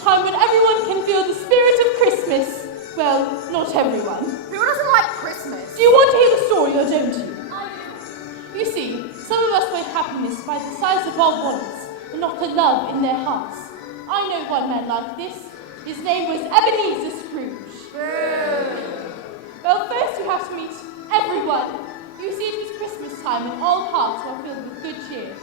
time when everyone can feel the spirit of Christmas. Well, not everyone. Who doesn't like Christmas? Do you want to hear the story or don't you? I do. You see, some of us weigh happiness by the size of our wallets, and not the love in their hearts. I know one man like this. His name was Ebenezer Scrooge. Well, first you have to meet everyone. You see, it was Christmas time and all hearts were filled with good cheer.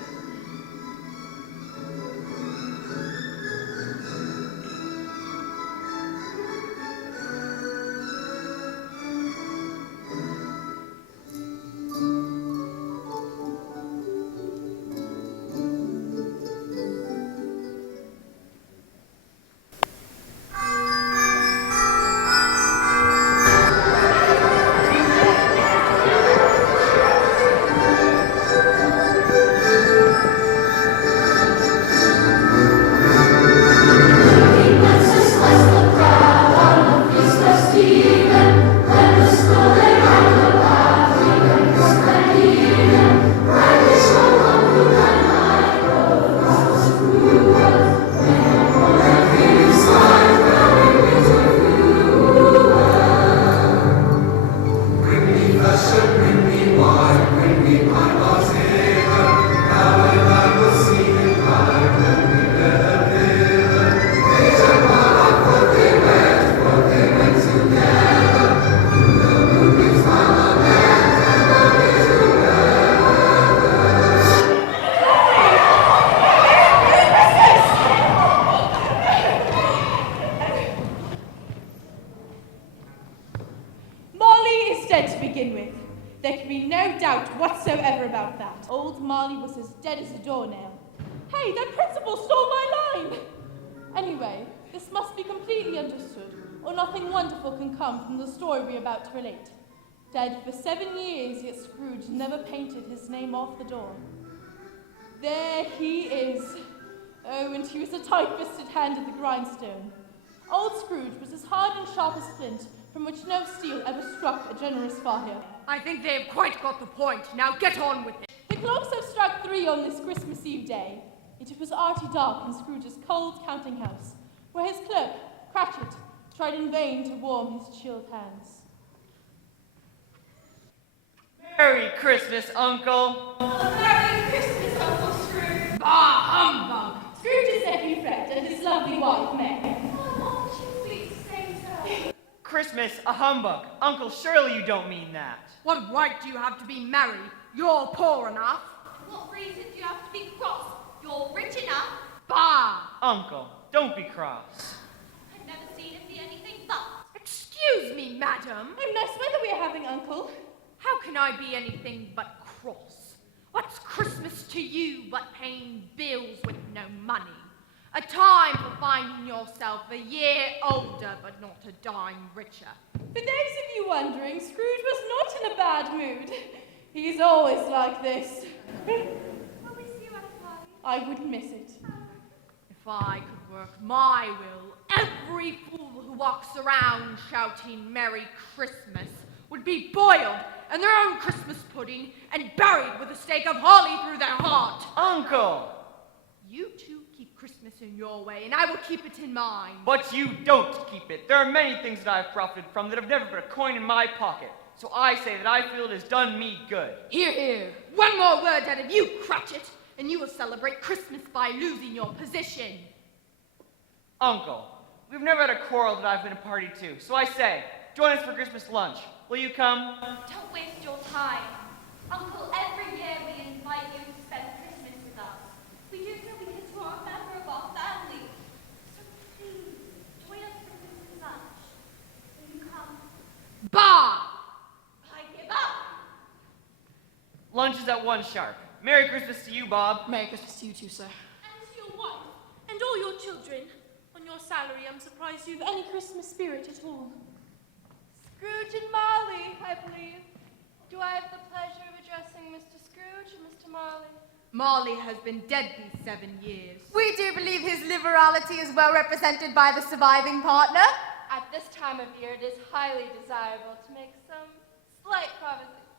Dead as a doornail. Hey, that principal stole my line! Anyway, this must be completely understood, or nothing wonderful can come from the story we're about to relate. Dead for 7 years, yet Scrooge never painted his name off the door. There he is. Oh, and he was a tight-fisted hand at the grindstone. Old Scrooge was as hard and sharp as flint, from which no steel ever struck a generous fire. I think they have quite got the point. Now get on with it. The clocks have struck 3 on this Christmas Eve day. It was arty dark in Scrooge's cold counting house, where his clerk, Cratchit, tried in vain to warm his chilled hands. Merry Christmas, Uncle! Merry Christmas, Uncle Scrooge! Bah, humbug! Scrooge's nephew Fred and his lovely wife, Mary. Oh, aren't you sweet to say so? Christmas, a humbug. Uncle, surely you don't mean that. What right do you have to be merry? You're poor enough. What reason do you have to be cross? You're rich enough. Bah! Uncle, don't be cross. I've never seen him be anything but. Excuse me, madam. Oh, nice weather we are having, Uncle. How can I be anything but cross? What's Christmas to you but paying bills with no money? A time for finding yourself a year older but not a dime richer. For those of you wondering, Scrooge was not in a bad mood. He's always like this. Will we see you at a party? I wouldn't miss it. If I could work my will, every fool who walks around shouting Merry Christmas would be boiled in their own Christmas pudding and buried with a stake of holly through their heart. Uncle! You two keep Christmas in your way, and I will keep it in mine. But you don't keep it. There are many things that I've profited from that have never put a coin in my pocket. So I say that I feel it has done me good. Hear, hear. One more word out of you, Cratchit, and you will celebrate Christmas by losing your position. Uncle, we've never had a quarrel that I've been a party to. So I say, join us for Christmas lunch. Will you come? Don't waste your time. Uncle, every year we invite you to spend Christmas with us. We do so because you are a member of our family. So please, join us for Christmas lunch. Will you come? Bah! I give up. Lunch is at 1 sharp. Merry Christmas to you, Bob. Merry Christmas to you too, sir. And to your wife, and all your children. On your salary, I'm surprised you've any Christmas spirit at all. Scrooge and Marley, I believe. Do I have the pleasure of addressing Mr. Scrooge or Mr. Marley? Marley has been dead these 7 years. We do believe his liberality is well represented by the surviving partner. At this time of year, it is highly desirable to make some slight provisions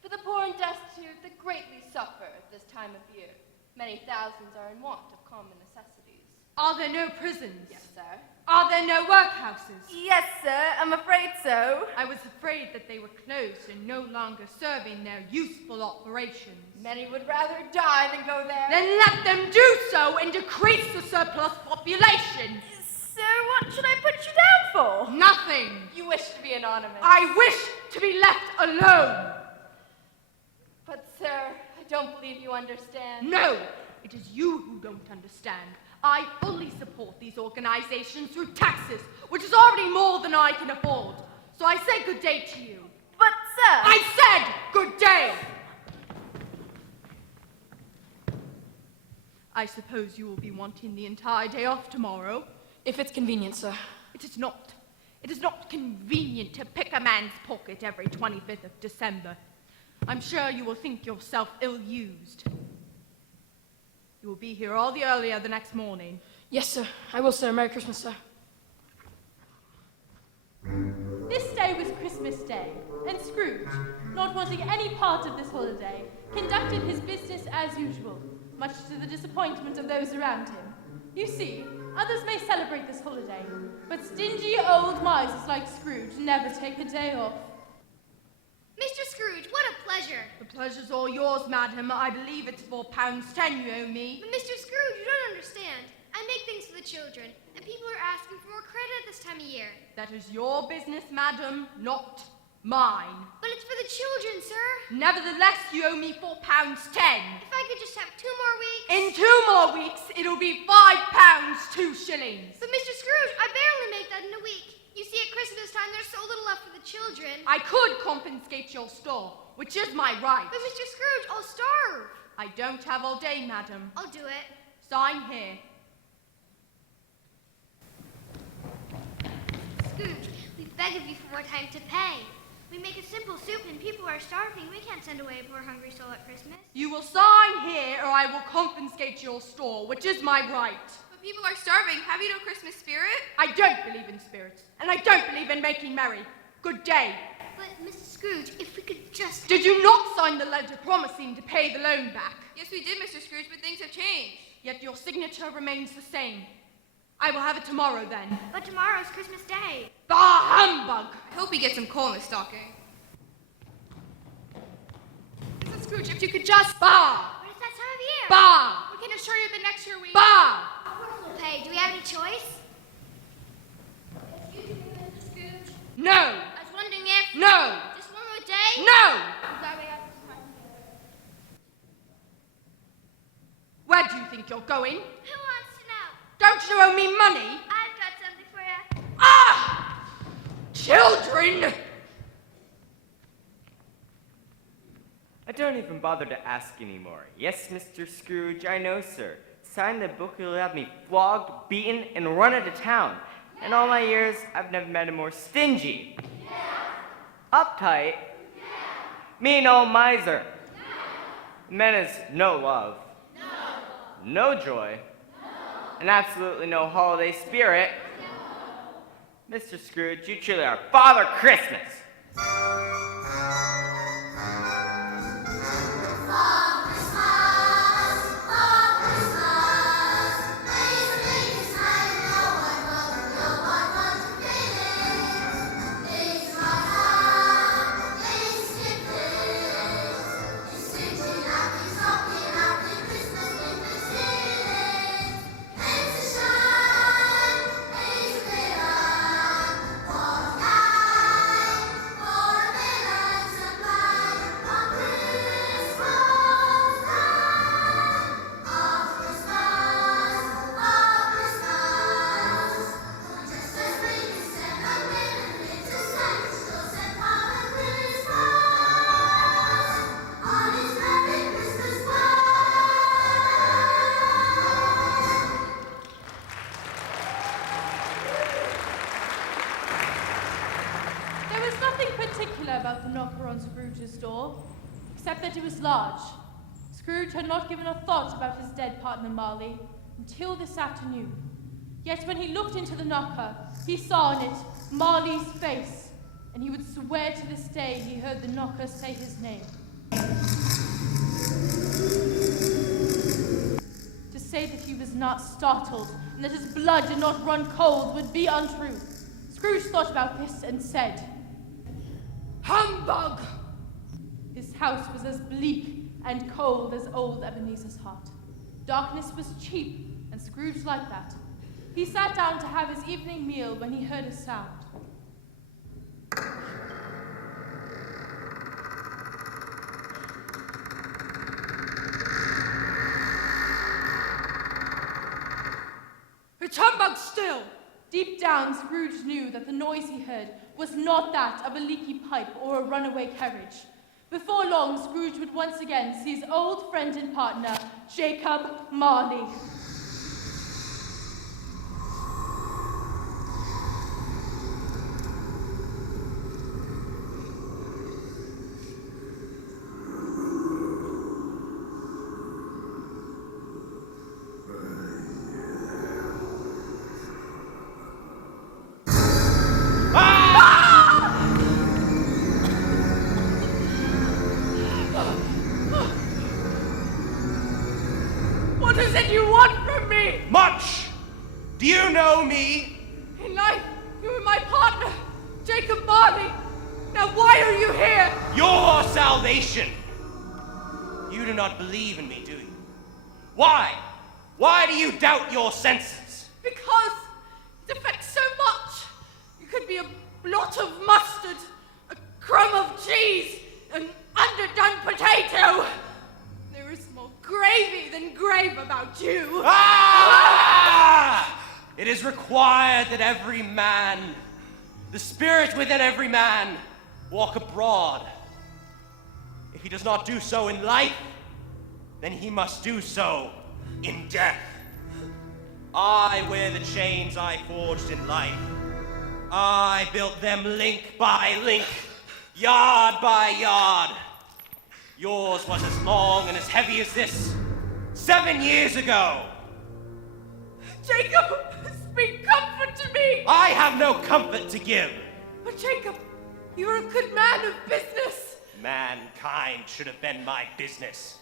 for the poor and destitute that greatly suffer at this time of year. Many thousands are in want of common necessities. Are there no prisons? Yes, sir. Are there no workhouses? Yes, sir, I'm afraid so. I was afraid that they were closed and no longer serving their useful operations. Many would rather die than go there. Then let them do so and decrease the surplus population. Sir, what should I put you down for? Nothing. You wish to be anonymous. I wish to be left alone. But, sir, I don't believe you understand. No, it is you who don't understand. I fully support these organizations through taxes, which is already more than I can afford. So I say good day to you. But, sir... I said good day! I suppose you will be wanting the entire day off tomorrow. If it's convenient, sir. It is not. It is not convenient to pick a man's pocket every 25th of December. I'm sure you will think yourself ill-used. You will be here all the earlier the next morning. Yes, sir. I will, sir. Merry Christmas, sir. This day was Christmas Day, and Scrooge, not wanting any part of this holiday, conducted his business as usual, much to the disappointment of those around him. You see, others may celebrate this holiday, but stingy old misers like Scrooge never take a day off. Mr. Scrooge, what a pleasure. The pleasure's all yours, madam. I believe it's £4.10 you owe me. But Mr. Scrooge, you don't understand. I make things for the children, and people are asking for more credit at this time of year. That is your business, madam, not mine. But it's for the children, sir. Nevertheless, you owe me £4.10. If I could just have 2 more weeks. In 2 more weeks, it'll be £5, 2 shillings. But Mr. Scrooge, I barely make that in a week. You see, at Christmas time, there's so little left for the children. I could confiscate your store, which is my right. But Mr. Scrooge, I'll starve. I don't have all day, madam. I'll do it. Sign here. Scrooge, we beg of you for more time to pay. We make a simple soup and people are starving. We can't send away a poor hungry soul at Christmas. You will sign here or I will confiscate your store, which is my right. But people are starving. Have you no Christmas spirit? I don't believe in spirits, and I don't believe in making merry. Good day. But, Mrs. Scrooge, if we could just... Did you not sign the letter promising to pay the loan back? Yes, we did, Mr. Scrooge, but things have changed. Yet your signature remains the same. I will have it tomorrow, then. But tomorrow's Christmas Day. Bah humbug! I hope he gets some coal in his stocking. Mrs. Scrooge, if you could just... Bah! But it's that time of year. Bah! We can assure you that next year we... Bah! Of course we'll pay. Do we have any choice? Excuse me, Mr. Scrooge. No! I was wondering if... No! Just one more day? No! I'm glad we got this time together. Where do you think you're going? Who wants to know? Don't you owe me money? I've got something for you. Ah! Children! I don't even bother to ask anymore. Yes, Mr. Scrooge, I know, sir. Sign the book, you'll have me flogged, beaten, and run out of town. In all my years, I've never met a more stingy, uptight, mean old miser. Man has no love, no joy, and absolutely no holiday spirit. Mr. Scrooge, you truly are Father Christmas. About the knocker on Scrooge's door, except that it was large. Scrooge had not given a thought about his dead partner Marley until this afternoon. Yet when he looked into the knocker, he saw on it Marley's face, and he would swear to this day he heard the knocker say his name. To say that he was not startled and that his blood did not run cold would be untrue. Scrooge thought about this and said, Humbug! His house was as bleak and cold as old Ebenezer's heart. Darkness was cheap, and Scrooge liked that. He sat down to have his evening meal when he heard a sound. It's humbug still! Deep down, Scrooge knew that the noise he heard was not that of a leaky pipe or a runaway carriage. Before long, Scrooge would once again see his old friend and partner, Jacob Marley. What is it you want from me? Much! Do you know me? In life, you were my partner, Jacob Marley. Now why are you here? Your salvation! You do not believe in me, do you? Why? Why do you doubt your senses? Because it affects so much. You could be a blot of mustard, a crumb of cheese, an underdone potato. There is more gravy than grave about you. Ah! It is required that every man, the spirit within every man, walk abroad. If he does not do so in life, then he must do so in death. I wear the chains I forged in life. I built them link by link, yard by yard. Yours was as long and as heavy as this 7 years ago. Jacob, speak comfort to me. I have no comfort to give. But Jacob, you're a good man of business. Mankind should have been my business.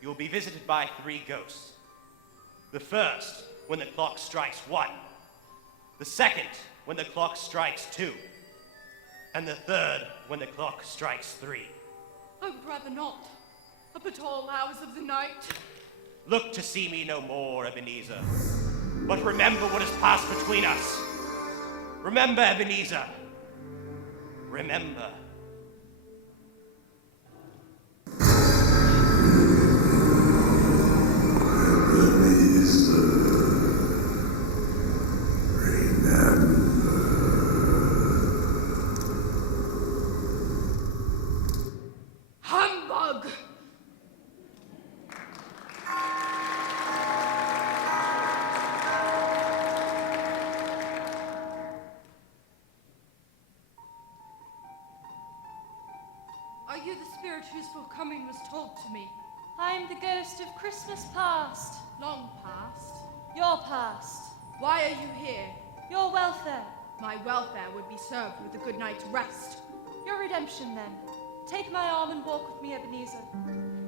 You will be visited by 3 ghosts. The first, when the clock strikes 1. The second, when the clock strikes 2. And the third, when the clock strikes 3. I would rather not. Up at all hours of the night. Look to see me no more, Ebenezer. But remember what has passed between us. Remember, Ebenezer. Remember. Humbug! Are you the spirit whose coming was told to me? I'm the ghost of Christmas past. Long past. Your past. Why are you here? Your welfare. My welfare would be served with a good night's rest. Your redemption, then. Take my arm and walk with me, Ebenezer.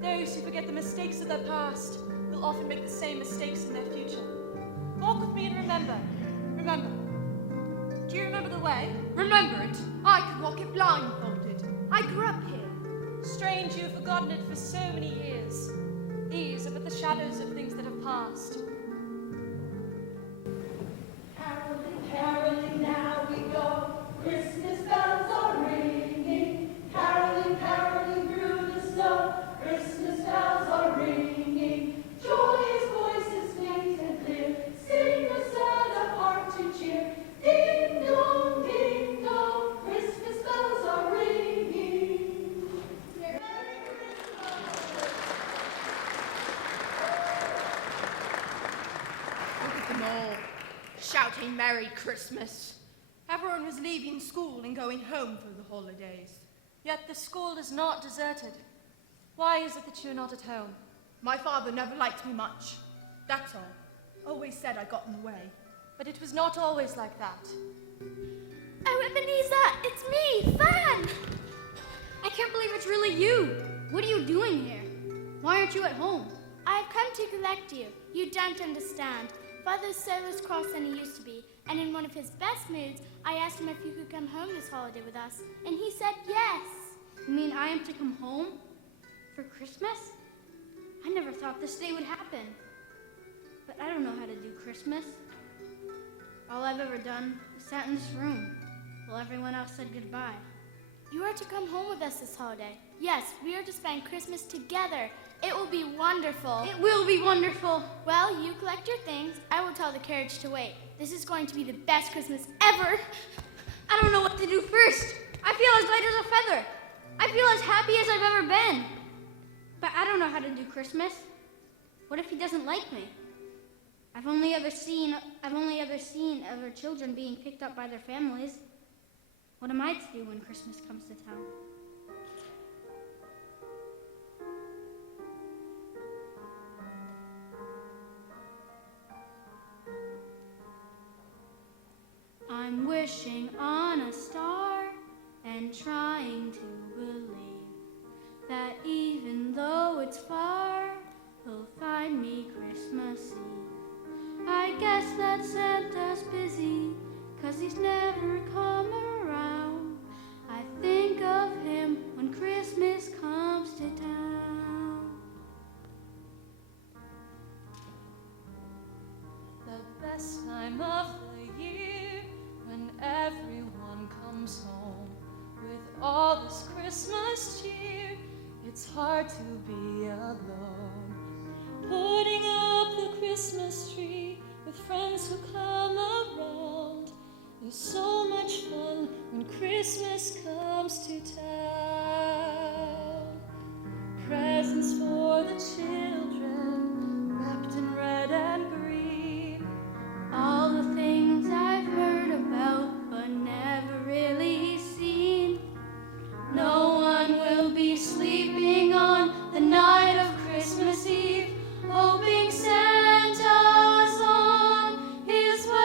Those who forget the mistakes of their past will often make the same mistakes in their future. Walk with me and remember. Remember. Do you remember the way? Remember it. I could walk it blindfolded. I grew up here. Strange you have forgotten it for so many years. These are but the shadows of things that have passed. Caroling, caroling, now we go. Christmas bells are ringing. Caroling, caroling through the snow. Christmas bells are ringing. Joyous voices faint and clear. Sing a sad of heart to cheer. Ding dong, ding dong. Christmas bells are ringing. Merry Look at them all, shouting Merry Christmas. Everyone was leaving school and going home for the holidays. Yet the school is not deserted. Why is it that you are not at home? My father never liked me much. That's all. Always said I got in the way. But it was not always like that. Oh, Ebenezer, it's me, Fan! I can't believe it's really you. What are you doing here? Why aren't you at home? I've come to collect you. You don't understand. Father's so less cross than he used to be, and in one of his best moods, I asked him if you could come home this holiday with us, and he said yes. You mean I am to come home for Christmas? I never thought this day would happen. But I don't know how to do Christmas. All I've ever done is sat in this room while everyone else said goodbye. You are to come home with us this holiday. Yes, we are to spend Christmas together. It will be wonderful. It will be wonderful. Well, you collect your things. I will tell the carriage to wait. This is going to be the best Christmas ever. I don't know what to do first. I feel as light as a feather. I feel as happy as I've ever been. But I don't know how to do Christmas. What if he doesn't like me? I've only ever seen other children being picked up by their families. What am I to do when Christmas comes to town? I'm wishing on a star and trying to believe that even though it's far, he'll find me Christmas Eve. I guess that Santa's busy, 'cause he's never coming around. I think of him when Christmas comes to town. The best time of the year, when everyone comes home with all this Christmas cheer, it's hard to be alone. Putting up the Christmas tree with friends who come around is so much fun when Christmas comes to town. Presents for the children, wrapped in red and green. All the things I've heard about but never really seen. No one will be sleeping on the night of Christmas Eve, hoping Santa's on his way.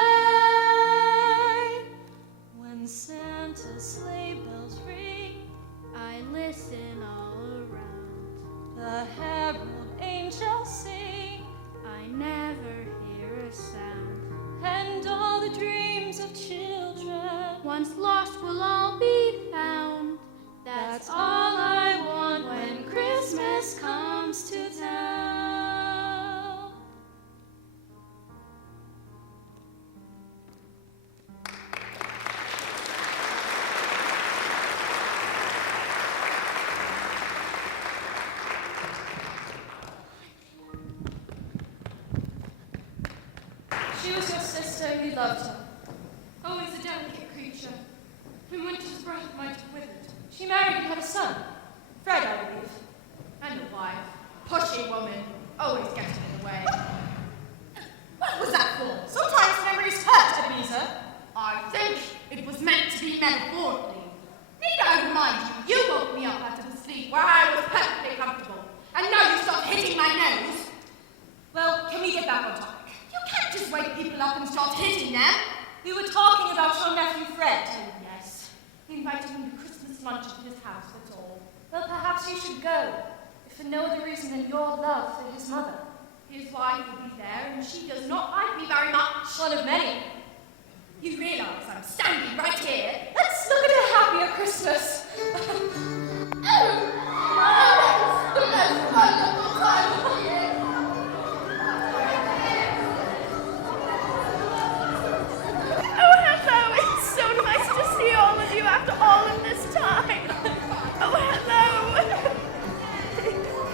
When Santa's sleigh bells ring, I listen all around. the herald angels sing, I never hear a sound. and all the dreams of children, Once lost will all be found. that's all I want when Christmas comes to town. She was your sister, and you loved her. Always a delicate creature. When winter's breath might have withered. She married and had a son. Fred, I believe. And a wife. Pushy woman. Always getting in the way. What was that for? Sometimes memories hurt, Ebenezer. I think it was meant to be metaphorically. Need I remind you, You woke me up out of a sleep where I was perfectly comfortable. And now you start hitting my nose. Well, can we get back on topic? You can't just wake people up and start hitting them. We were talking about your nephew Fred. Oh, yes. He invited me to Christmas lunch at his house, that's all. Well, perhaps you should go, if for no other reason than your love for his mother. His wife will be there, and she does not like me very much. One of many. You realize I'm standing right here. Let's look at a happier Christmas. Oh, hello! It's so nice to see all of you after all of this time. Oh, hello!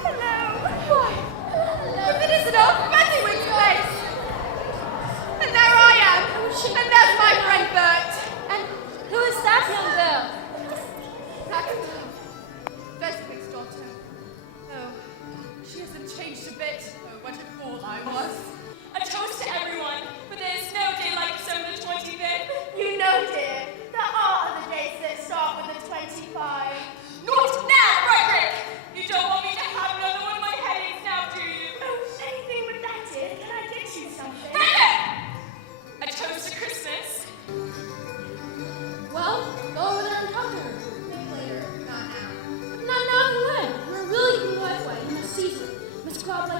Hello! Why, if it isn't our Fezziwig's place! And there I am! And there's my friend Bert! And who is that young girl? That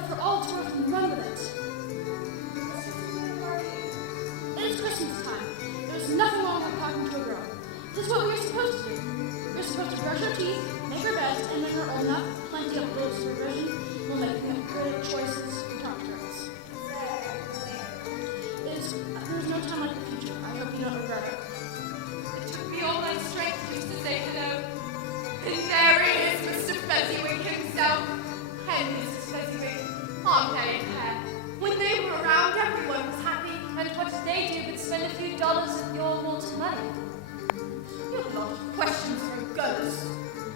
for all to work and run with it. It is Christmas time. There's nothing wrong with talking to a girl. This is what we're supposed to do. We're supposed to brush our teeth, make our beds, and when we're old enough, plenty of little supervision will make good choices to talk to us. There's no time like the future. I hope you don't regret it. It took me all my strength just to say hello. And there he is, Mr. Fezziwig himself. And Mrs. Fezziwig, Aunt Hetty and Pat. When they were around, everyone was happy. And what did they do but spend a few dollars of your wanted money? You have a lot of questions for a ghost.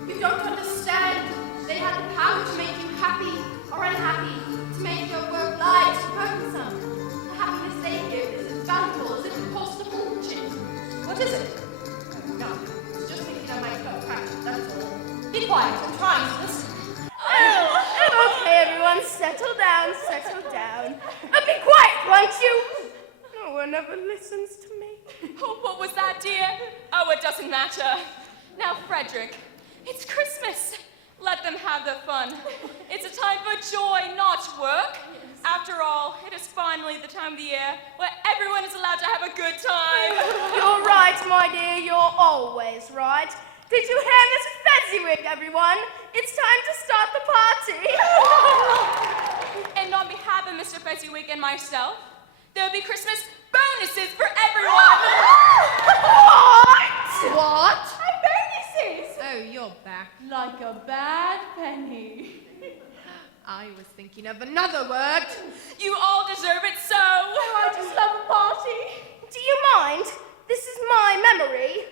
You don't understand. They had the power to make you happy or unhappy, to make your work light or burdensome. The happiness they give is as valuable as if it cost a fortune. What is it? Nothing. I was just thinking I might go practice, that's all. Be quiet. I'm trying to listen. Okay, everyone, settle down, settle down. Be quiet, won't you? No one ever listens to me. Oh, what was that, dear? Oh, it doesn't matter. Now, Frederick, it's Christmas. Let them have their fun. It's a time for joy, not work. After all, it is finally the time of the year where everyone is allowed to have a good time. You're right, my dear, you're always right. Did you hear Mrs. Fezziwig, everyone? It's time to start the party. And on behalf of Mr. Fezziwig and myself, there will be Christmas bonuses for everyone. What? Bonuses! Oh, you're back. Like a bad penny. I was thinking of another word. You all deserve it so. Oh, I just love a party. Do you mind? This is my memory.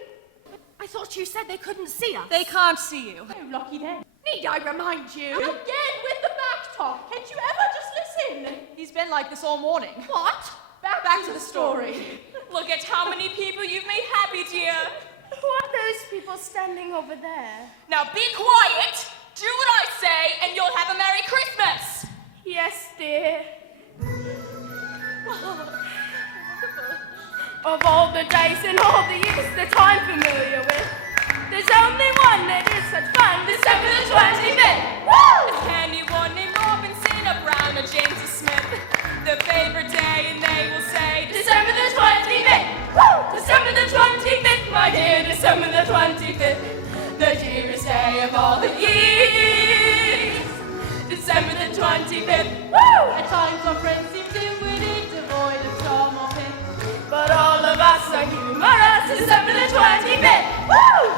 I thought you said they couldn't see us. They can't see you. Oh, lucky day. Need I remind you? Again with the back talk. Can't you ever just listen? He's been like this all morning. What? Back to the story. Look at how many people you've made happy, dear. Who are those people standing over there? Now be quiet, do what I say, and you'll have a Merry Christmas. Yes, dear. Of all the days and all the years that I'm familiar with, there's only one that is such fun. December the 25th. Woo! Can you one named Robinson, a Brown, a James, a Smith? The favorite day, and they will say December the 25th. Woo! December the 25th, my dear, December the 25th, the dearest day of all the years. December the 25th. Woo! At times our friends seem dim-witted, devoid of charm or pith. But all of us are humorous. December the 25th. Woo!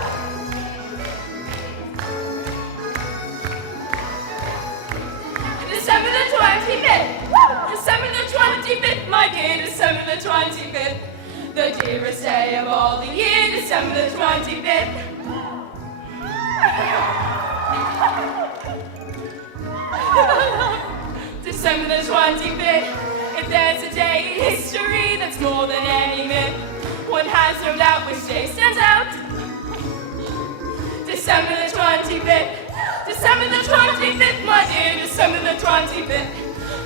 December the 25th. Woo! December the 25th, my dear, December the 25th, the dearest day of all the year. December the 25th. December the 25th. If there's a day in history that's more than any myth, one has no doubt which day stands out. December the 25th. December the 25th, my dear, December the 25th,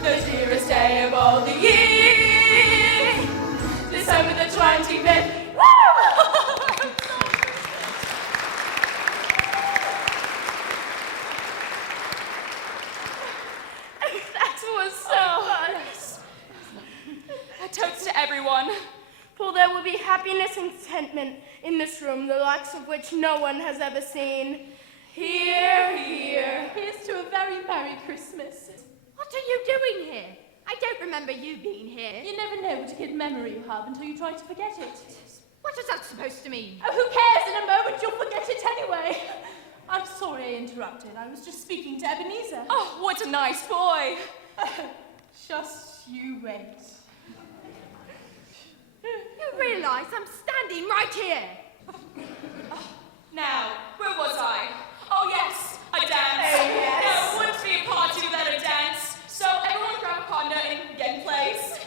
the dearest day of all the year. December the 25th. That was so fun. A toast to everyone. For there will be happiness and contentment in this room, the likes of which no one has ever seen. Hear, hear. Here's to a very Merry Christmas. What are you doing here? I don't remember you being here. You never know what a good memory you have until you try to forget it. What is that supposed to mean? Oh, who cares? In a moment you'll forget it anyway. I'm sorry I interrupted. I was just speaking to Ebenezer. Oh, what a nice boy. Just you wait. You realize I'm standing right here. Now, where was I? Oh yes, a dance. There wouldn't be a party without a dance. So everyone grab a partner and get in place.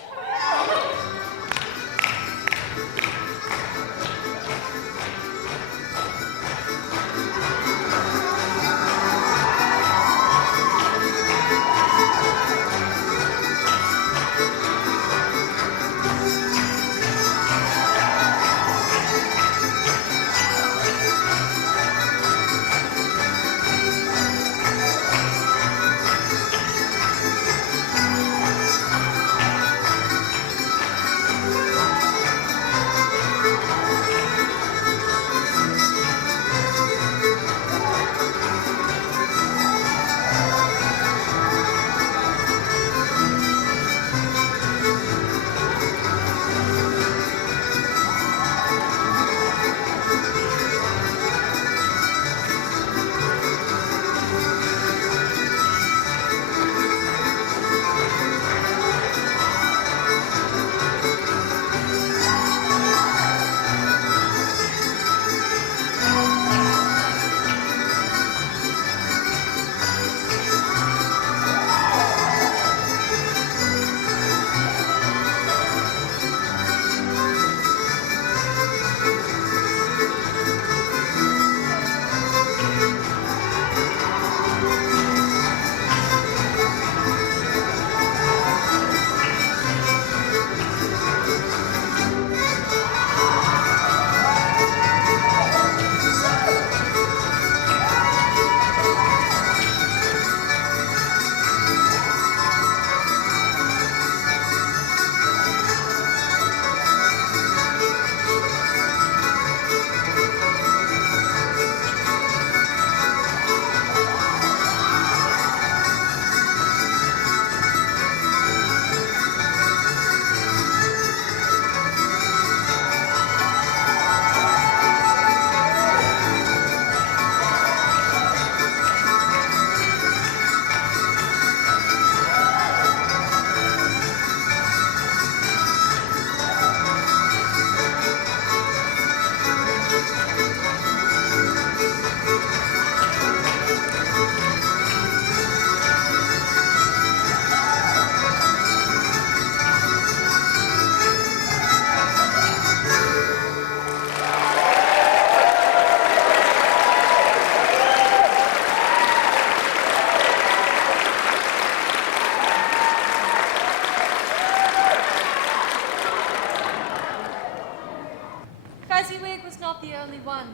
Fezziwig was not the only one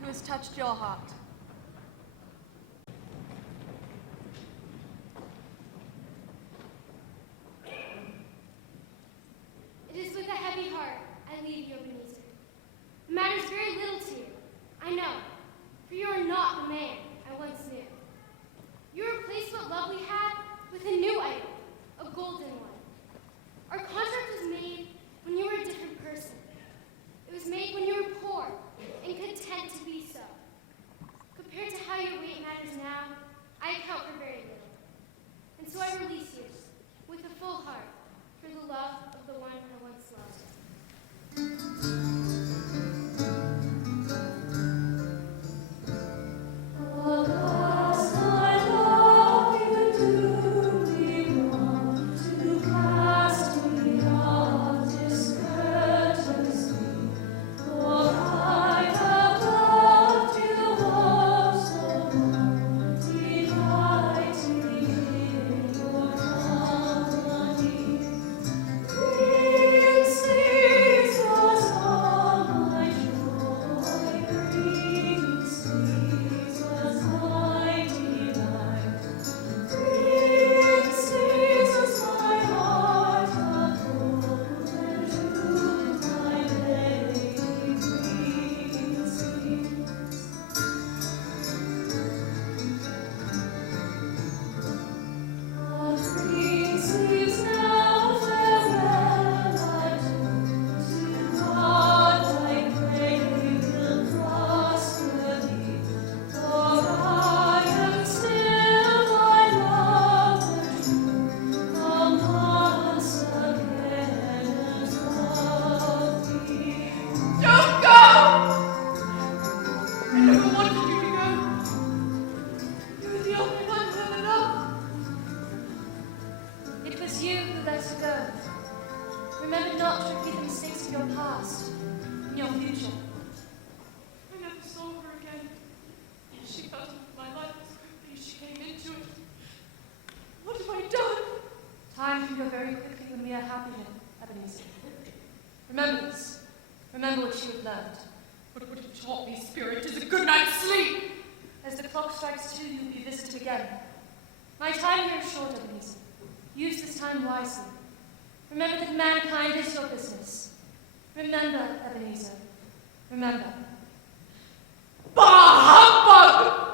who has touched your heart. It is with a heavy heart I leave you, Ebenezer. It matters very little to you, I know, for you are not the man I once knew. You replaced what love we had with a new idol, a golden one. Our contract was made when you were a different person. It was made when you were poor and content to be so. Compared to how your weight matters now, I account for very little. And so I release you with a full heart for the love of the one I once loved. Remember this. Remember what you have learned. But what you taught me, Spirit, is a good night's sleep. As the clock strikes 2, you will be visited again. My time here is short, Ebenezer. Use this time wisely. Remember that mankind is your business. Remember, Ebenezer. Remember. Bah humbug!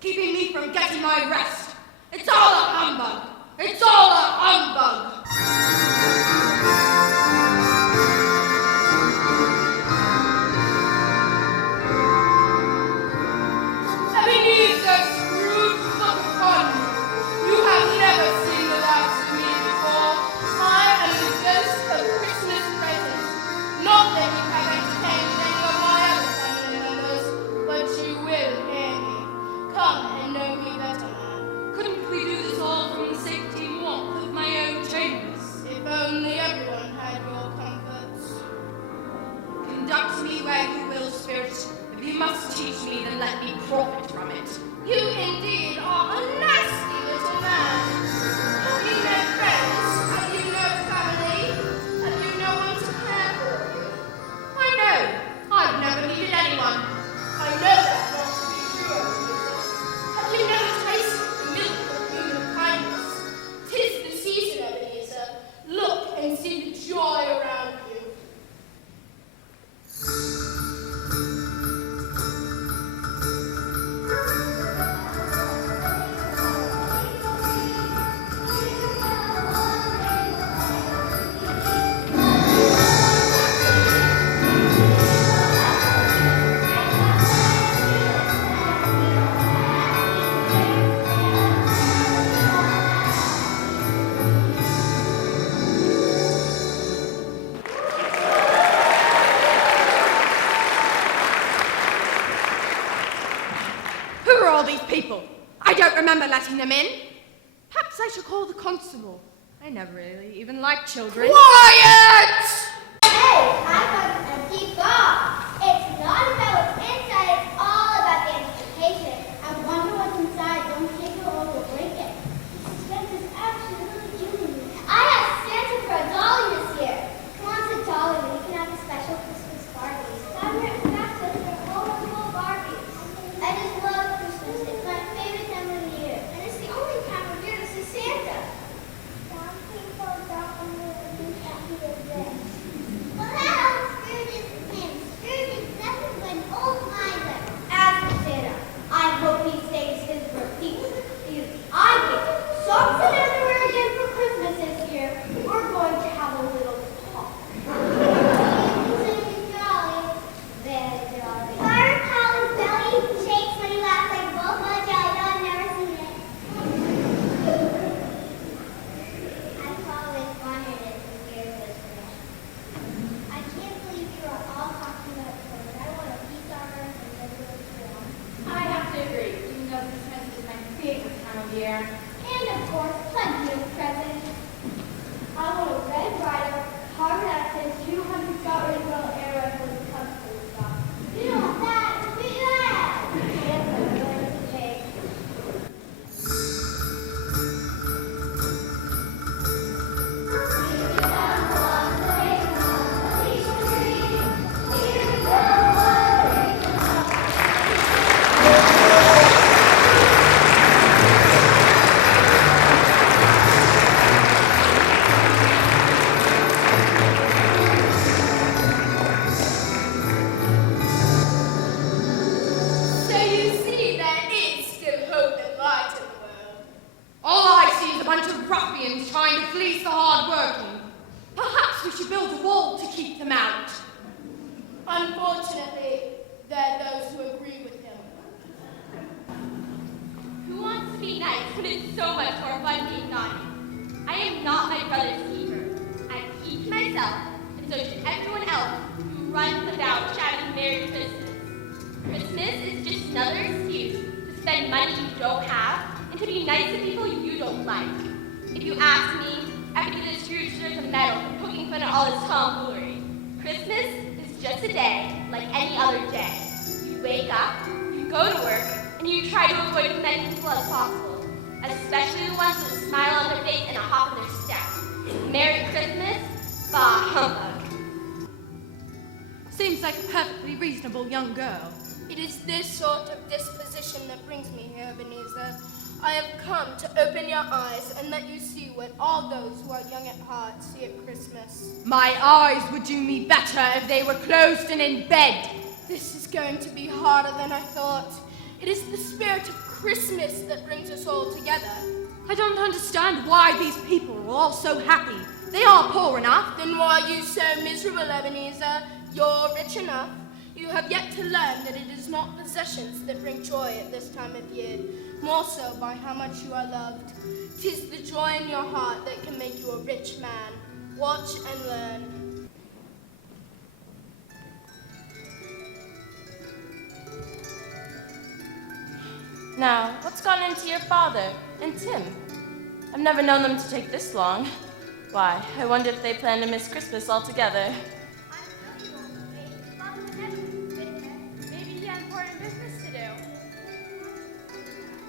keeping me from getting my rest. It's all a humbug. It's all a humbug. Ebenezer Scrooge, look upon me. You have never seen the likes of me before. I am the ghost of Christmas presents. Not that you have entertained any of my other family members, but you will hear me. Come and know me better, man. Couldn't we do this all from the safety and warmth of my own chambers? If only everyone had your comforts. Conduct me where you will, Spirit. If you must teach me, then let me profit from it. You indeed are a nasty little man. Have you no friends? Have you no family? Have you no one to care for you? I know. I've never needed anyone. I know that not to be true, Ebenezer. Have you never tasted the milk of human kindness? 'Tis the season, Ebenezer. Look and see the joy around you. Who are all these people? I don't remember letting them in. Perhaps I should call the constable. I never really even liked children. Quiet! Hey, I got an empty box. It's not about what's inside, it's all about the anticipation. I wonder what's inside. Don't take it or we'll break it. The suspense is absolutely killing me. I have Santa for a dolly this year. Come on to Dolly, we can have a special Christmas party. Summer and Maxwell are wonderful Barbies. I just love Christmas. It's my favorite time of the year. And it's the only time of year to see Santa. Some people don't believe that he is there. Well, hello, Scrooge is him. Scrooge is nothing but an old miser. As for Santa, I hope he stays his repeat. Because I get socks and underwear again for Christmas this year. We're going to have a little talk. Very jolly. Fire Collins' belly shakes when he laughs like a bull. But jolly, no, I've never seen it. I call it funnier than the year was finished. I can't believe you are all talking about children. I want a piece on earth and live with them. I have to agree. You know Christmas is my favorite time of year. And of course, plenty of presents. I want a red rider, Harvard accent, 200-shot Roosevelt era for the custom shop. You know that? We have. Yes, I'm going to take. So you see, there is still hope and light in the world. All I see is a bunch of ruffians trying to fleece the hard-working. Perhaps we should build a wall to keep them out. Unfortunately, there are those who agree with him. Who wants to be nice when it's so much more fun being naughty? I am not my brother's keeper. I keep myself, and so should everyone else who runs about shouting Merry Christmas. Christmas is just another excuse to spend money you don't have and to be nice to people you don't like. If you ask me, Ebenezer Scrooge deserves a medal for poking fun at all his tomfoolery. Christmas is just a day like any other day. You wake up, you go to work, and you try to avoid as many people as possible, especially the ones with a smile on their face and a hop in their step. Merry Christmas, bah humbug. Seems like a perfectly reasonable young girl. It is this sort of disposition that brings me here, Ebenezer. I have come to open your eyes and let you see what all those who are young at heart see at Christmas. My eyes would do me better if they were closed and in bed. This is going to be harder than I thought. It is the spirit of Christmas that brings us all together. I don't understand why these people are all so happy. They are poor enough. Then why are you so miserable, Ebenezer? You're rich enough. You have yet to learn that it is not possessions that bring joy at this time of year, more so by how much you are loved. 'Tis the joy in your heart that can make you a rich man. Watch and learn. Now, what's gone into your father and Tim? I've never known them to take this long. Why, I wonder if they plan to miss Christmas altogether. Maybe he had important business to do.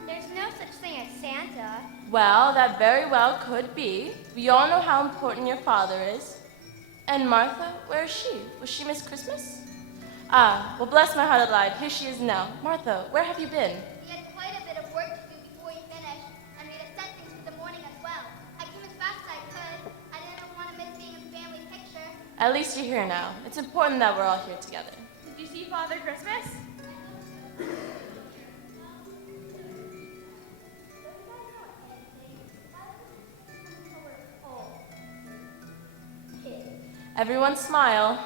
There's no such thing as Santa. Well, that very well could be. We all know how important your father is. And Martha, where is she? Will she miss Christmas? Ah, well, bless my heart alive, here she is now. Martha, where have you been? We had quite a bit of work to do before we finished, and we'd have set things for the morning as well. I came as fast as I could. I didn't want to miss being in the family picture. At least you're here now. It's important that we're all here together. Did you see Father Christmas? Everyone smile.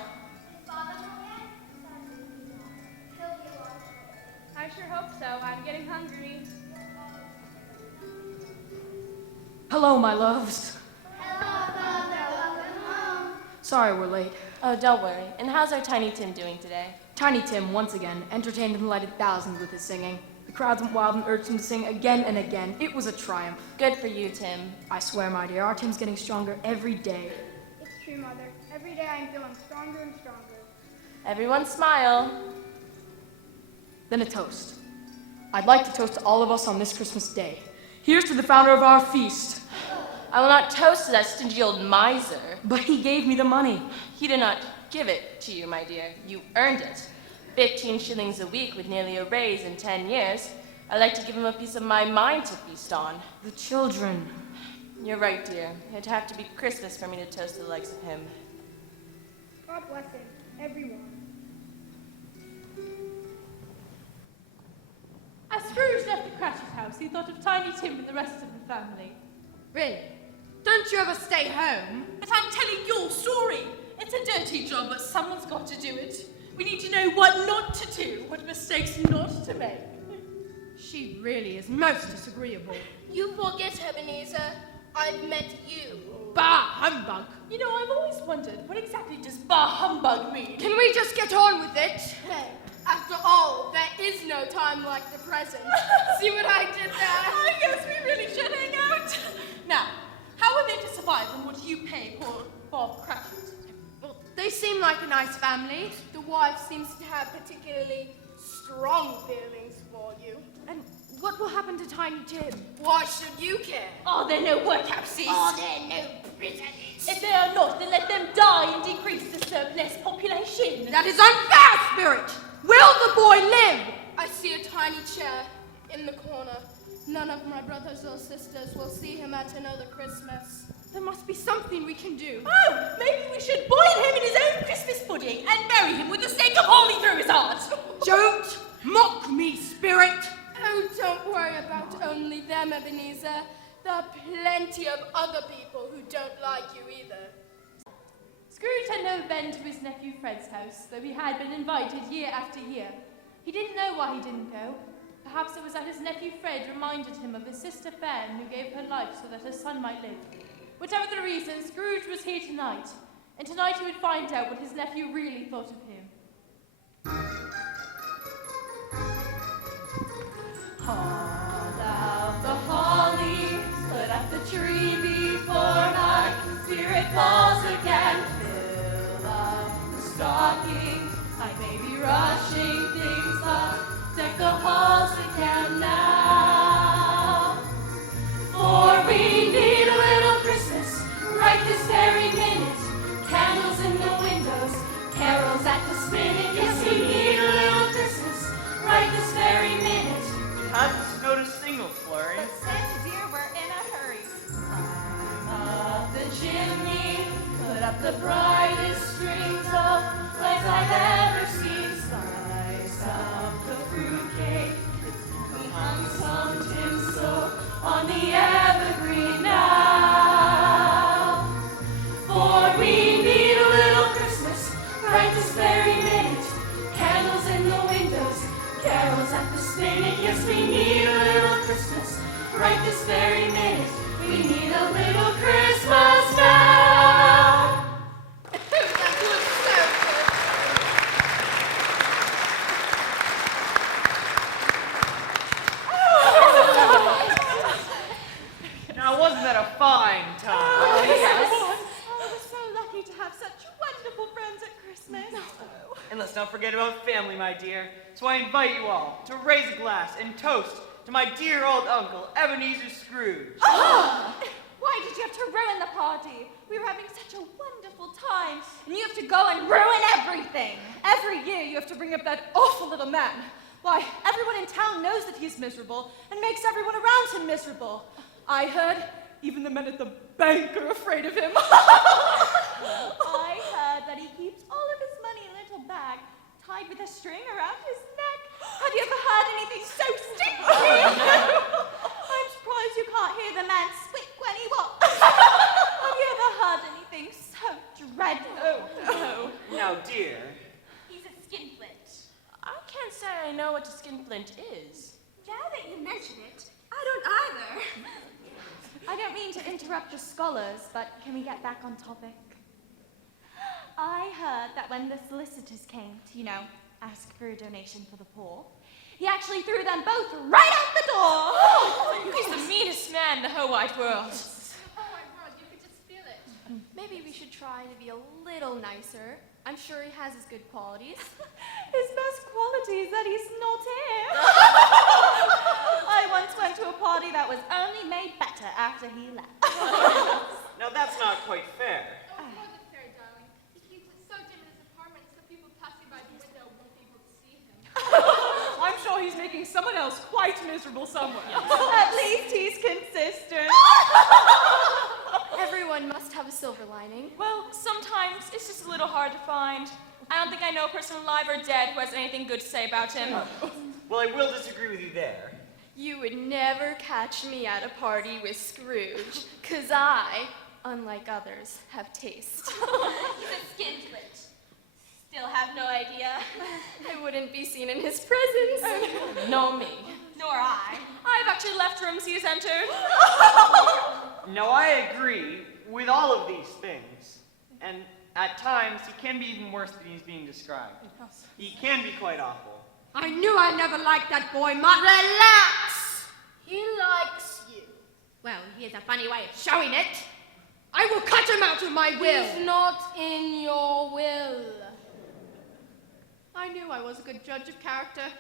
I sure hope so. I'm getting hungry. Hello, my loves. Hello, Father. Welcome home. Sorry we're late. Oh, don't worry. And how's our Tiny Tim doing today? Tiny Tim, once again, entertained and delighted thousands with his singing. The crowds went wild and urged him to sing again and again. It was a triumph. Good for you, Tim. I swear, my dear, our Tim's getting stronger every day. It's true, Mother. Every day I'm feeling stronger and stronger. Everyone smile. Then a toast. I'd like to toast to all of us on this Christmas day. Here's to the founder of our feast. I will not toast to that stingy old miser. But he gave me the money. He did not give it to you, my dear. You earned it. 15 shillings a week with nearly a raise in 10 years. I'd like to give him a piece of my mind to feast on. The children. You're right, dear. It'd have to be Christmas for me to toast the likes of him. God bless him, everyone. As Scrooge left the Cratchit house, he thought of Tiny Tim and the rest of the family. Really? Don't you ever stay home? But I'm telling your story. It's a dirty job, but someone's got to do it. We need to know what not to do, what mistakes not to make. She really is most disagreeable. You forget, Ebenezer. I've met you. Bah humbug! You know, I've always wondered, what exactly does bah humbug mean? Can we just get on with it? Hey, after all, there is no time like the present. See what I did there? I guess we really should hang out. Now, how are they to survive on what you pay poor Bob Cratchit? Well, they seem like a nice family. The wife seems to have particularly strong feelings for you. And what will happen to Tiny Tim? Why should you care? Are there no workhouses? Are there no prisons? If they are not, then let them die and decrease the surplus population. That is unfair, Spirit! Will the boy live? I see a tiny chair in the corner. None of my brothers or sisters will see him at another Christmas. There must be something we can do. Oh, maybe we should boil him in his own Christmas pudding and bury him with a stake of holly through his heart. Don't mock me, Spirit! Oh, don't worry about only them, Ebenezer. There are plenty of other people who don't like you either. Scrooge had never been to his nephew Fred's house, though he had been invited year after year. He didn't know why he didn't go. Perhaps it was that his nephew Fred reminded him of his sister Fan, who gave her life so that her son might live. Whatever the reason, Scrooge was here tonight, and tonight he would find out what his nephew really thought of him. Haul out the holly, put up the tree before my spirit falls again. Fill up the stockings, I may be rushing things, but deck the halls again now. For we need a little Christmas right this very minute. Candles in the windows, carols at the spinet. Yes, we need a little Christmas right this very minute. Hasn't snowed a single flurry. But Santa dear, we're in a hurry. Climb up the chimney, put up the brightest strings of lights I've ever seen. Slice up the fruitcake. and some tinsel on the evergreen now. For we need a little Christmas right this very minute. Candles in the windows, carols at the spinet. Yes, we need a little Christmas right this very minute. We need a little Christmas now. Now, wasn't that a fine time? Oh, yes. Oh, we're so lucky to have such wonderful friends at Christmas. And let's not forget about family, my dear. So I invite you all to raise a glass and toast to my dear old uncle, Ebenezer Scrooge. Oh! Why did you have to ruin the party? We were having such a wonderful time, and you have to go and ruin everything. Every year you have to bring up that awful little man. Why, everyone in town knows that he's miserable and makes everyone around him miserable. I heard even the men at the bank are afraid of him. I heard that he keeps all of his money in a little bag tied with a string around his neck. Have you ever heard anything so stinky? I'm surprised you can't hear the man squeak when he walks. Have you ever heard anything so dreadful? Oh, now, dear. He's a skinflint. I can't say I know what a skinflint is. Now that you mention it, I don't either. I don't mean to interrupt the scholars, but can we get back on topic? I heard that when the solicitors came to, ask for a donation for the poor, he actually threw them both right out the door. He's the meanest man in the whole wide world. Oh my God, you could just feel it. Maybe we should try to be a little nicer. I'm sure he has his good qualities. His best quality is that he's not here. I once went to a party that was only made better after he left. Now, that's not quite fair. Oh, more than fair, darling. He keeps it so dim in his apartment so people passing by the window won't be able to see him. I'm sure he's making someone else quite miserable somewhere. At least he's consistent. Everyone must have a silver lining. Well, sometimes it's just a little hard to find. I don't think I know a person alive or dead who has anything good to say about him. Well, I will disagree with you there. You would never catch me at a party with Scrooge, 'cause I, unlike others, have taste. He's a skinflint. Still have no idea. I wouldn't be seen in his presence. Nor me. Nor I. I've actually left rooms he's entered. No, I agree with all of these things. And at times, he can be even worse than he's being described. He can be quite awful. I knew I never liked that boy much. Relax! He likes you. Well, he has a funny way of showing it. I will cut him out of my will. He's not in your will. I knew I was a good judge of character.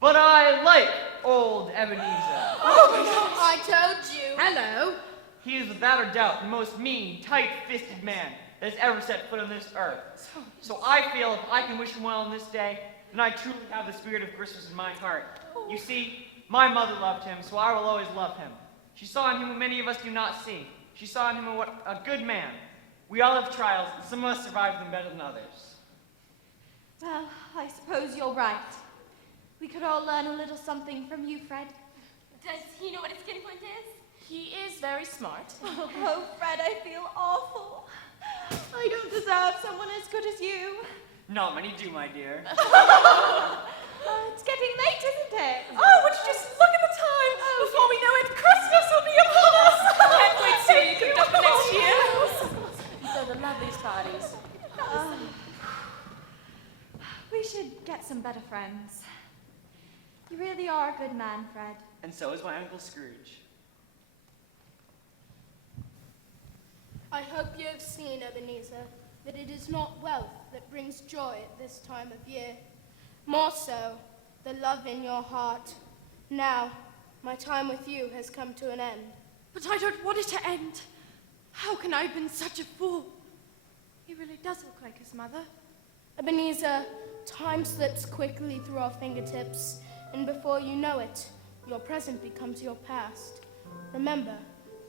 But I like old Ebenezer. I told you. Hello. He is without a doubt the most mean, tight-fisted man that has ever set foot on this earth. So I feel if I can wish him well on this day, then I truly have the spirit of Christmas in my heart. You see, my mother loved him, so I will always love him. She saw in him what many of us do not see. She saw in him a good man. We all have trials, and some of us survive them better than others. Well, I suppose you're right. We could all learn a little something from you, Fred. Does he know what a skinflint is? He is very smart. Oh, Fred, I feel awful. I don't deserve someone as good as you. Not many do, my dear. It's getting late, isn't it? Oh, would you just look at the time? Before we know it, Christmas will be upon us. Can't wait to see you cooked up for next year. So the loveliest parties. We should get some better friends. You really are a good man, Fred. And so is my Uncle Scrooge. I hope you have seen, Ebenezer, that it is not wealth that brings joy at this time of year. More so, the love in your heart. Now, my time with you has come to an end. But I don't want it to end. How can I have been such a fool? He really does look like his mother. Ebenezer, time slips quickly through our fingertips, and before you know it, your present becomes your past. Remember,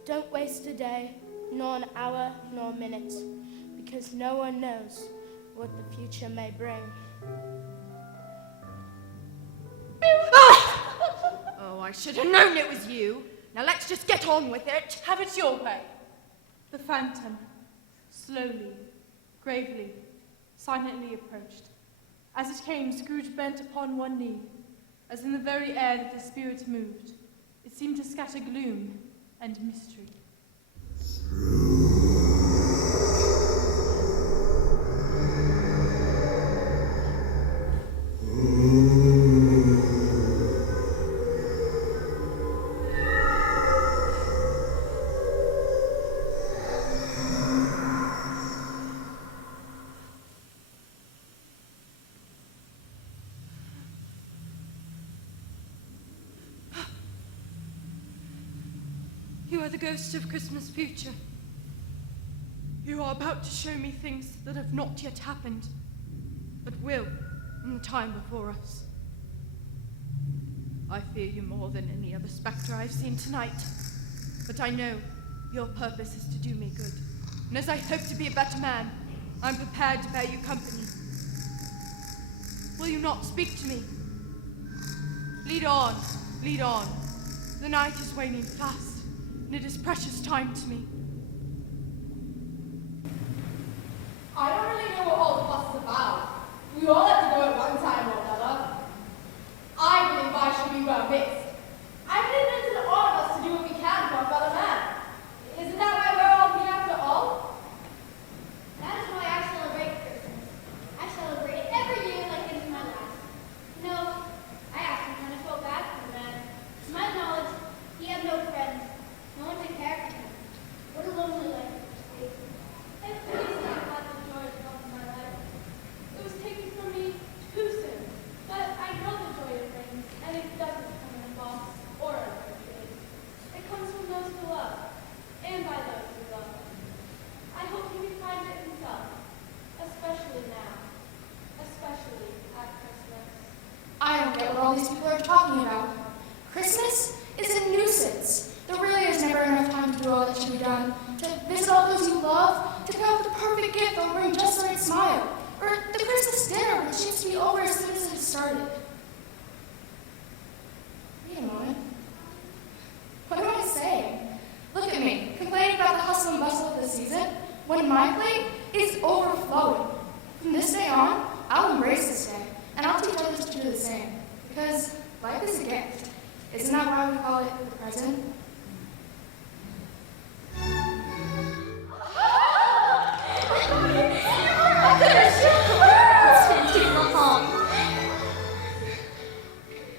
don't waste a day, nor an hour, nor a minute, because no one knows what the future may bring. Ah! should have known it was you. Now let's just get on with it. Have it your way. The phantom, slowly, gravely, silently approached. As it came, Scrooge bent upon one knee, as in the very air that the spirit moved. It seemed to scatter gloom and mystery. You are the ghost of Christmas future. You are about to show me things that have not yet happened, but will in the time before us. I fear you more than any other spectre I've seen tonight, but I know your purpose is to do me good. And as I hope to be a better man, I'm prepared to bear you company. Will you not speak to me? Lead on, lead on. The night is waning fast. And it is precious time to me. I don't really know what all the fuss is about. We all have to go at one time or another. I believe I should be well mixed. I believe it's in all of us to do what we can for our fellow man. Isn't that why we're all here after all? That is why I celebrate Christmas. I celebrate it every year like it is my last. No, I actually kind of felt bad for the man. To my knowledge, he had no friends. No one to care for him. What a lonely life it was. And please not let the joy come from my life. It was taken from me too soon. But I know the joy it brings, and it doesn't come in a box or a birthday. It comes from those who love, and by those who love us. I hope he can find it himself, especially now, especially at Christmas. I don't get what all these people are talking about. Christmas is a nuisance. There really is never enough time to do all that should be done. To visit all those you love, to pick out the perfect gift that'll bring just the right smile. Or the Christmas dinner, which seems to be over as soon as it started. Wait a moment. What am I saying? Look at me, complaining about the hustle and bustle of the season, when my plate is overflowing. From this day on, I'll embrace this day, and I'll teach others to do the same. Because life is a gift. Isn't that why we call it the present?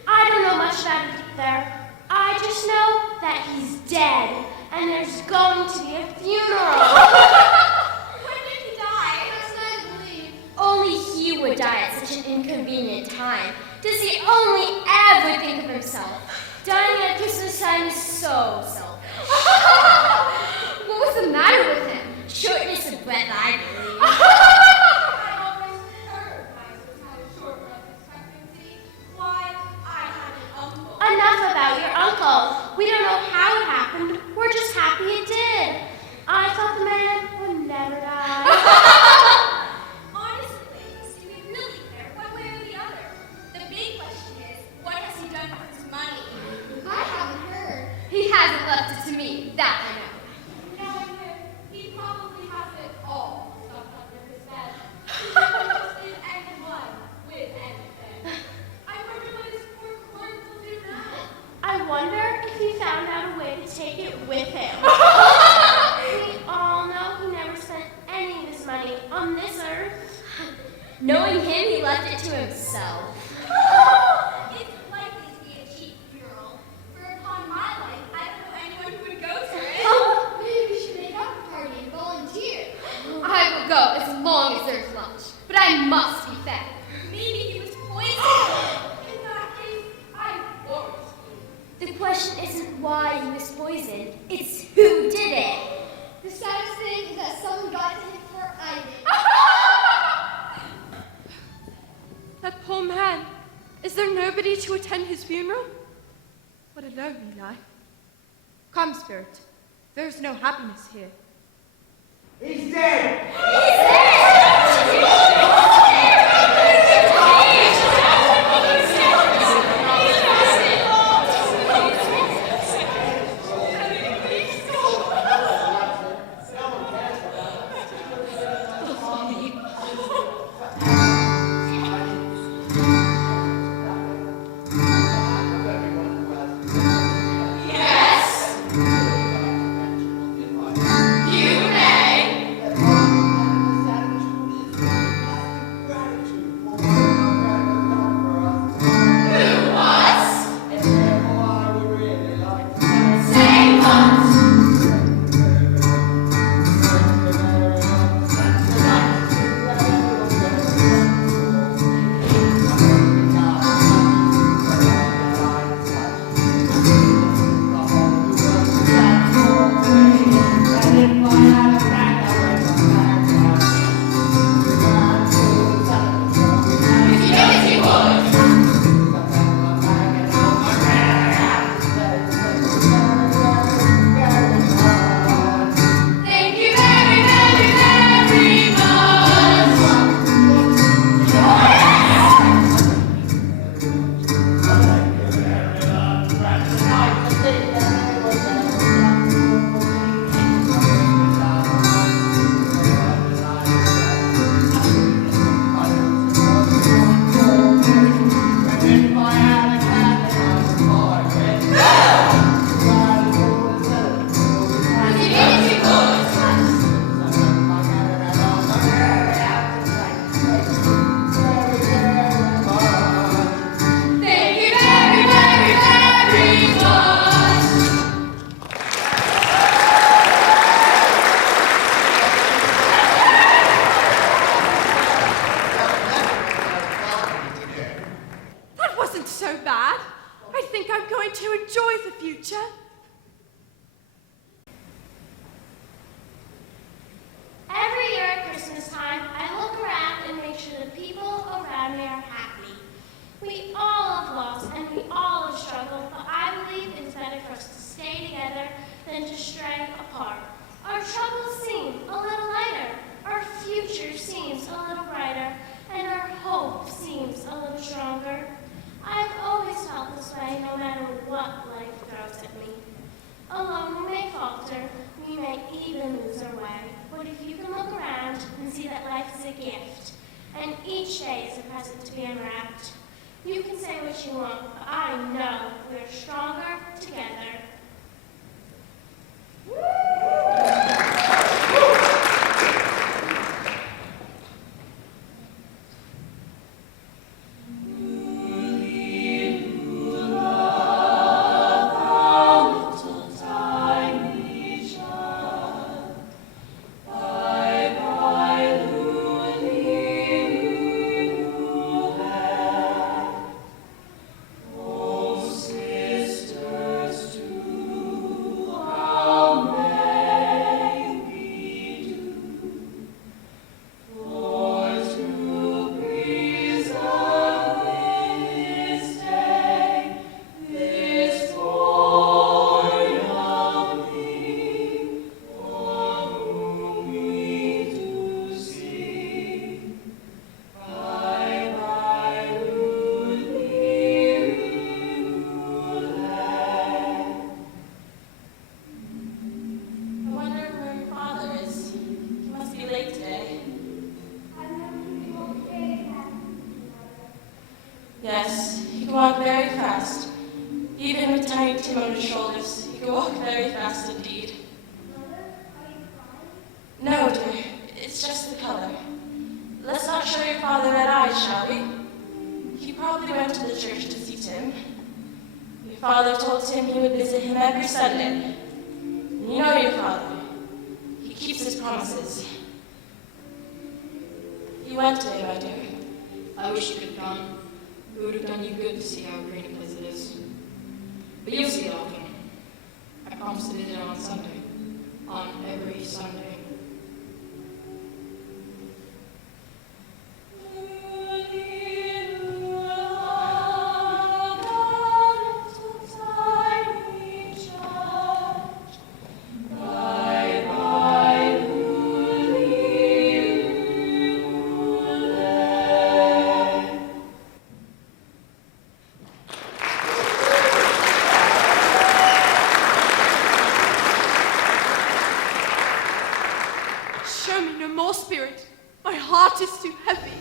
I don't know much about it there. I just know that he's dead, and there's going to be a funeral. When did he die? That's not to believe. Only he would die at such an inconvenient time. Does he only ever think of himself? Dying at Christmas time is so selfish. What was the matter with him? Shortness of breath, I believe. I always heard Miser's had a short life expectancy. Why, I had an uncle. Enough about your uncle. We don't know how it happened. We're just happy it did. I thought the man would never die. Honestly, do we really care one way or the other? The big question is, what has he done with his money? I haven't heard. He hasn't left it to me, that I know. Knowing him, he probably has it all stuffed under his bed. He's never trusted anyone with anything. I wonder what his poor clerk will do now. I wonder if he found out a way to take it with him. We all know he never spent any of his money on this earth. Knowing him, he left it to himself. It's likely to be a cheap funeral, for upon my life, I don't know anyone who would go to it. Maybe we should make up a party and volunteer. I will go as long as there's lunch, but I must be fed. Maybe he was poisoned. In that case, I won't eat. The question isn't why he was poisoned, it's who did it. The saddest thing is that someone got to him before I did. That poor man. Is there nobody to attend his funeral? What a lonely life. Come, spirit. There is no happiness here. He's dead! enjoy the future. Every year at Christmas time, I look around and make sure the people around me are happy. We all have lost and we all have struggled, but I believe it's better for us to stay together than to stray apart. Our troubles seem a little lighter, our future seems a little brighter, and our hope seems a little stronger. I've always felt this way no matter what life throws at me. Alone we may falter, we may even lose our way, but if you can look around and see that life is a gift, and each day is a present to be unwrapped, you can say what you want, but I know we're stronger together. Yes, he can walk very fast. Even with tiny Tim on his shoulders, he can walk very fast indeed. No, dear, it's just the color. Let's not show your father red eyes, shall we? He probably went to the church to see Tim. Your father told Tim he would visit him every Sunday. And you know your father. He keeps his promises. He went today, my dear. I wish you could have gone. It would have done you good to see how green a place it is. But you'll see it often. I promise to visit on Sunday. On every Sunday. Show me no more spirit. My heart is too heavy.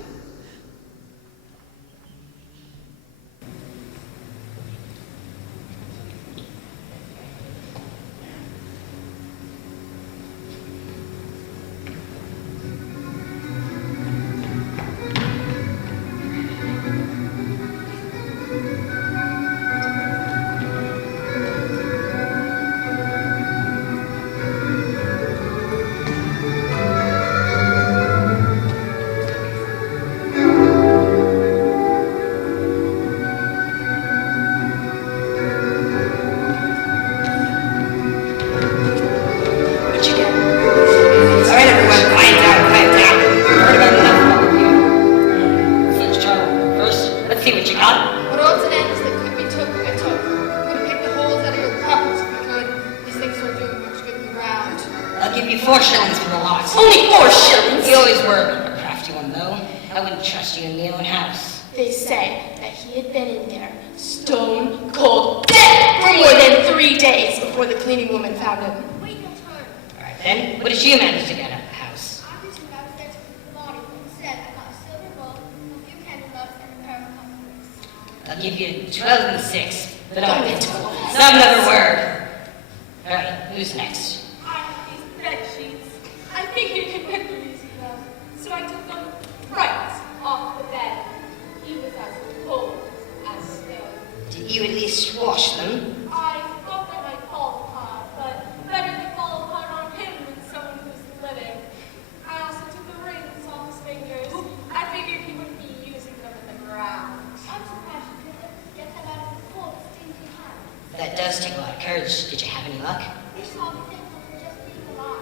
What odds and ends that could be took, I took. Would pick the holes out of your pockets if we could. These things don't do much good in the ground. I'll give you 4 shillings for the lot. Only 4 shillings? You always were a crafty one, though. I wouldn't trust you in my own house. They say that he had been in there, stone cold dead, for more than 3 days before the cleaning woman found him. All right, then. What did you manage to get out of the house? Obviously, I was there to put the body. Instead, I got a silver bowl, a few candlesticks, and a pair of cufflinks. I'll give you 12 and 6. But don't not another word. All right, who's next? I have these bed sheets. I figured you could never use them, so I took them right off the bed. He was as cold as stone. Did you at least wash them? I thought they might fall apart, but better they fall apart on him than someone who's living. I also took the rings off his fingers. I figured he wouldn't be using them in the ground. I'm surprised you could get them out of his cold, stinky hand. That does take a lot of courage. Did you have any luck? We're so thankful for just being alive.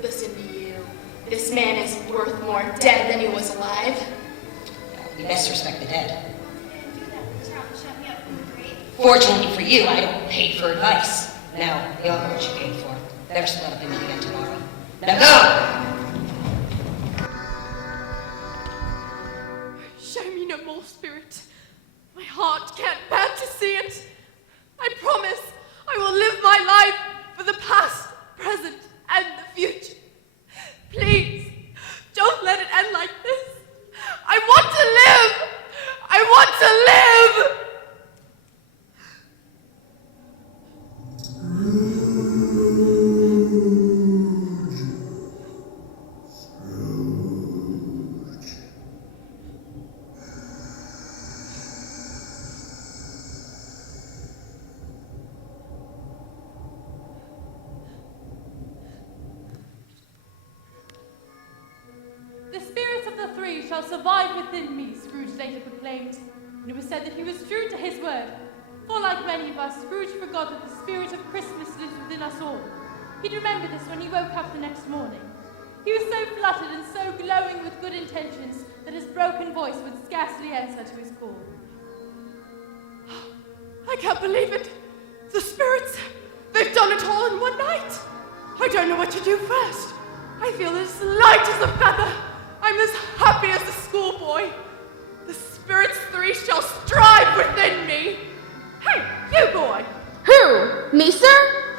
Listen to you. This man is worth more dead than he was alive. We best respect the dead. Didn't do that. Just have to shut me up from the grave. Fortunately for you, I don't pay for advice. Now, we all know what you paid for. Better split up and meet again tomorrow. Now go! Show me no more, spirit. My heart can't bear to see it. I promise I will live my life for the past, present, and the future. Please, don't let it end like this. I want to live! I want to live! The spirits of the three shall survive within me, Scrooge later proclaimed. And it was said that he was true to his word. For like many of us, Scrooge forgot that the spirit of Christmas lives within us all. He'd remember this when he woke up the next morning. He was so fluttered and so glowing with good intentions that his broken voice would scarcely answer to his call. I can't believe it. The spirits, they've done it all in one night. I don't know what to do first. I feel as light as a feather. I'm as happy as a schoolboy. The spirits three shall strive within me. Hey, you boy. Who? Me, sir?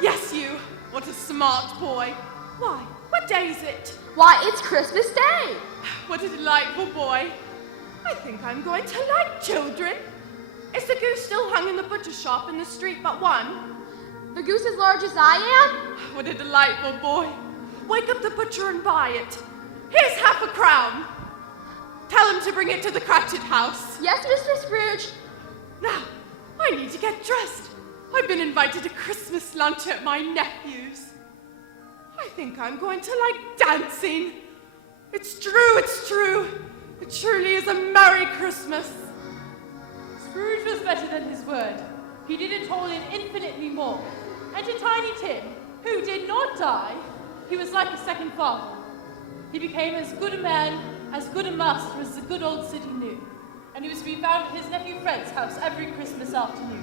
Yes, you. What a smart boy. Why, what day is it? Why, it's Christmas Day. What a delightful boy. I think I'm going to like children. Is the goose still hung in the butcher shop in the street but one? The goose as large as I am? What a delightful boy. Wake up the butcher and buy it. Here's £0.50. Tell him to bring it to the Cratchit house. Yes, Mr. Scrooge. Now, I need to get dressed. I've been invited to Christmas lunch at my nephew's. I think I'm going to like dancing. It's true, it's true. It truly is a Merry Christmas. Scrooge was better than his word. He did it all in infinitely more. And to Tiny Tim, who did not die, he was like a second father. He became as good a man, as good a master as the good old city knew. And he was to be found at his nephew Fred's house every Christmas afternoon.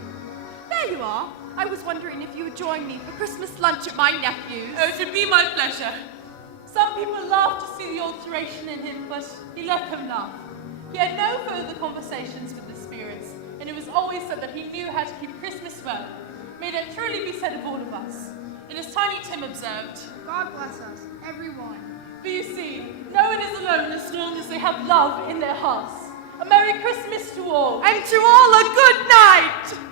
There you are. I was wondering if you would join me for Christmas lunch at my nephew's. Oh, it would be my pleasure. Some people laughed to see the alteration in him, but he let them laugh. He had no further conversations with the spirits, and it was always said that he knew how to keep Christmas well. May that truly be said of all of us. And as Tiny Tim observed, God bless us, everyone. For you see, no one is alone as long as they have love in their hearts. A Merry Christmas to all. And to all a good night!